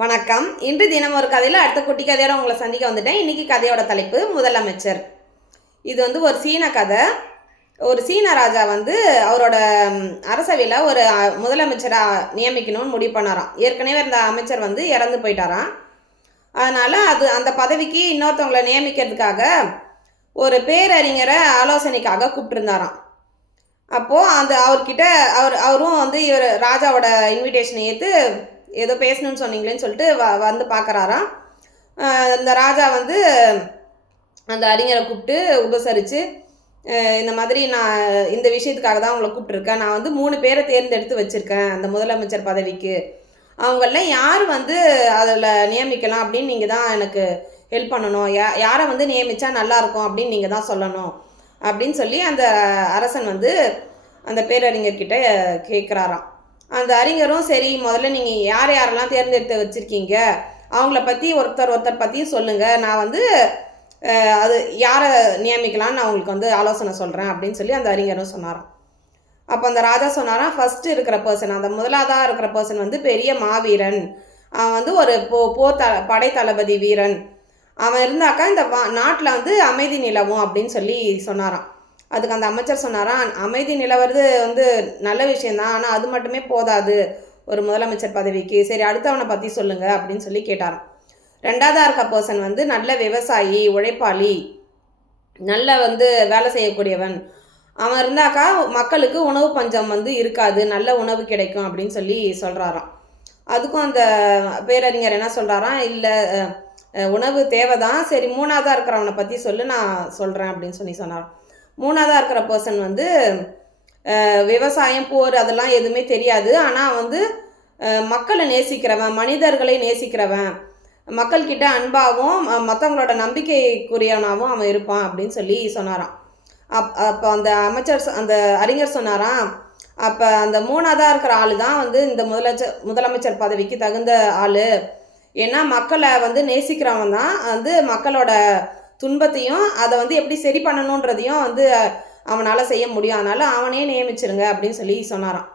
வணக்கம். இன்று தினம் ஒரு கதையில் அடுத்த குட்டி கதையோட உங்களை சந்திக்க வந்துட்டேன். இன்றைக்கி கதையோட தலைப்பு முதலமைச்சர். இது வந்து ஒரு சீன கதை. ஒரு சீன ராஜா வந்து அவரோட அரசவையில் ஒரு முதலமைச்சராக நியமிக்கணும்னு முடிவு பண்ணாராம். ஏற்கனவே இருந்த அமைச்சர் வந்து இறந்து போயிட்டாராம். அதனால் அது அந்த பதவிக்கு இன்னொருத்தவங்களை நியமிக்கிறதுக்காக ஒரு பேரறிஞரை ஆலோசனைக்காக கூப்பிட்டுருந்தாராம். அப்போது அந்த அவர்கிட்ட அவர் அவரும் வந்து இவர் ராஜாவோட இன்விடேஷனை ஏற்று ஏதோ பேசணும்னு சொன்னீங்களேன்னு சொல்லிட்டு வ வந்து பார்க்குறாராம். அந்த ராஜா வந்து அந்த அறிஞரை கூப்பிட்டு உபசரித்து இந்த மாதிரி நான் இந்த விஷயத்துக்காக தான் உங்களை கூப்பிட்ருக்கேன் நான் வந்து மூணு பேரை தேர்ந்தெடுத்து வச்சுருக்கேன் அந்த முதலமைச்சர் பதவிக்கு. அவங்கள யார் வந்து அதில் நியமிக்கலாம் அப்படின்னு நீங்கள் தான் எனக்கு ஹெல்ப் பண்ணணும். யா யாரை வந்து நியமித்தா நல்லாயிருக்கும் அப்படின்னு நீங்கள் தான் சொல்லணும். அப்படின்னு சொல்லி அந்த அரசன் வந்து அந்த பேரறிஞர்கிட்ட கேட்குறாராம் அந்த அறிஞரும் சரி முதல்ல நீங்கள் யார் யாரெல்லாம் தேர்ந்தெடுத்து வச்சுருக்கீங்க? அவங்கள பற்றி ஒருத்தர் ஒருத்தர் பற்றியும் சொல்லுங்கள் நான் வந்து அது யாரை நியமிக்கலாம்னு நான் உங்களுக்கு வந்து ஆலோசனை சொல்கிறேன் அப்படின்னு சொல்லி அந்த அறிஞரும் சொன்னாராம். அப்போ அந்த ராஜா சொன்னாராம் ஃபஸ்ட்டு இருக்கிற பர்சன் அந்த முதலாவதாக இருக்கிற பர்சன் வந்து பெரிய மாவீரன். அவன் வந்து ஒரு போ போர் த படை தளபதி வீரன். அவன் இருந்தாக்கா இந்த வா நாட்டில் வந்து அமைதி நிலவும் அப்படின்னு சொல்லி சொன்னாராம். அதுக்கு அந்த அமைச்சர் சொன்னாராம் அமைதி நிலவரது வந்து நல்ல விஷயந்தான் ஆனால் அது மட்டுமே போதாது ஒரு முதலமைச்சர் பதவிக்கு. சரி அடுத்தவனை பற்றி சொல்லுங்கள் அப்படின்னு சொல்லி கேட்டாராம். ரெண்டாவதாக இருக்க பர்சன் வந்து நல்ல விவசாயி உழைப்பாளி நல்ல வந்து வேலை செய்யக்கூடியவன். அவன் இருந்தாக்கா மக்களுக்கு உணவு பஞ்சம் வந்து இருக்காது நல்ல உணவு கிடைக்கும் அப்படின்னு சொல்லி சொல்கிறாராம் அதுக்கும் அந்த பேரறிஞர் என்ன சொல்கிறாராம் இல்லை உணவு தேவை தான் சரி மூணாவதாக இருக்கிறவனை பற்றி சொல்லு நான் சொல்கிறேன் அப்படின்னு சொல்லி சொன்னாராம். மூணாவதாக இருக்கிற பர்சன் வந்து விவசாயம் போர் அதெல்லாம் எதுவுமே தெரியாது. ஆனால் வந்து மக்களை நேசிக்கிறவன் மனிதர்களை நேசிக்கிறவன் மக்கள்கிட்ட அன்பாகவும் மற்றவங்களோட நம்பிக்கைக்குரியவனாகவும் அவன் இருப்பான் அப்படின்னு சொல்லி சொன்னாராம். அப் அப்போ அந்த அமைச்சர் அந்த அறிஞர் சொன்னாராம். அப்போ அந்த மூணாவதாக இருக்கிற ஆள் தான் வந்து இந்த முதலமைச்சர் முதலமைச்சர் பதவிக்கு தகுந்த ஆள். ஏன்னா மக்களை வந்து நேசிக்கிறவன் தான் வந்து மக்களோட துன்பத்தையும் அதை வந்து எப்படி சரி பண்ணணுன்றதையும் வந்து அவனால் செய்ய முடியும். அதனால் அவனே நியமிச்சிருங்க அப்படின்னு சொல்லி சொன்னாராம்.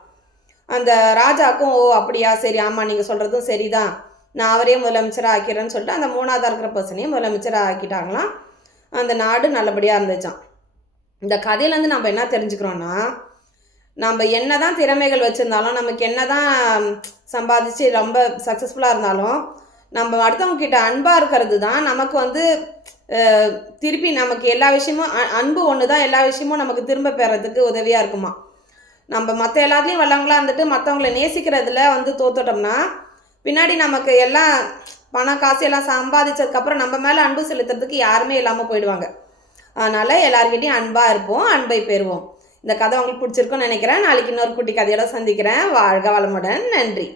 அந்த ராஜாக்கும் ஓ அப்படியா? சரி ஆமாம் நீங்கள் சொல்கிறதும் சரிதான். நான் அவரே முதலமைச்சராக ஆக்கிறேன்னு சொல்லிட்டு அந்த மூணாவதாக இருக்கிற பர்சனையும் முதலமைச்சராக ஆக்கிட்டாங்களாம். அந்த நாடு நல்லபடியாக இருந்துச்சாம். இந்த கதையிலேருந்து நம்ம என்ன தெரிஞ்சுக்கிறோன்னா நம்ம என்ன தான் திறமைகள் வச்சுருந்தாலும் நமக்கு என்ன தான் சம்பாதிச்சு ரொம்ப சக்ஸஸ்ஃபுல்லாக இருந்தாலும் நம்ம அடுத்தவங்க கிட்ட அன்பாக இருக்கிறது தான் நமக்கு வந்து திருப்பி நமக்கு எல்லா விஷயமும் அன்பு ஒன்று தான் எல்லா விஷயமும் நமக்கு திரும்ப பெறதுக்கு உதவியாக இருக்குமா? நம்ம மற்ற எல்லாத்துலேயும் வல்லவங்களா இருந்துட்டு மற்றவங்கள நேசிக்கிறதுல வந்து தோத்துட்டோம்னா பின்னாடி நமக்கு எல்லாம் பணம் காசு எல்லாம் சம்பாதிச்சதுக்கப்புறம் நம்ம மேலே அன்பு செலுத்துறதுக்கு யாருமே இல்லாமல் போயிடுவாங்க. அதனால் எல்லாருக்கிட்டையும் அன்பாக இருப்போம் அன்பை பெறுவோம். இந்த கதை உங்களுக்கு பிடிச்சிருக்குன்னு நினைக்கிறேன். நாளைக்கு இன்னொரு குட்டி கதையோட சந்திக்கிறேன். வாழ்க வளமுடன். நன்றி.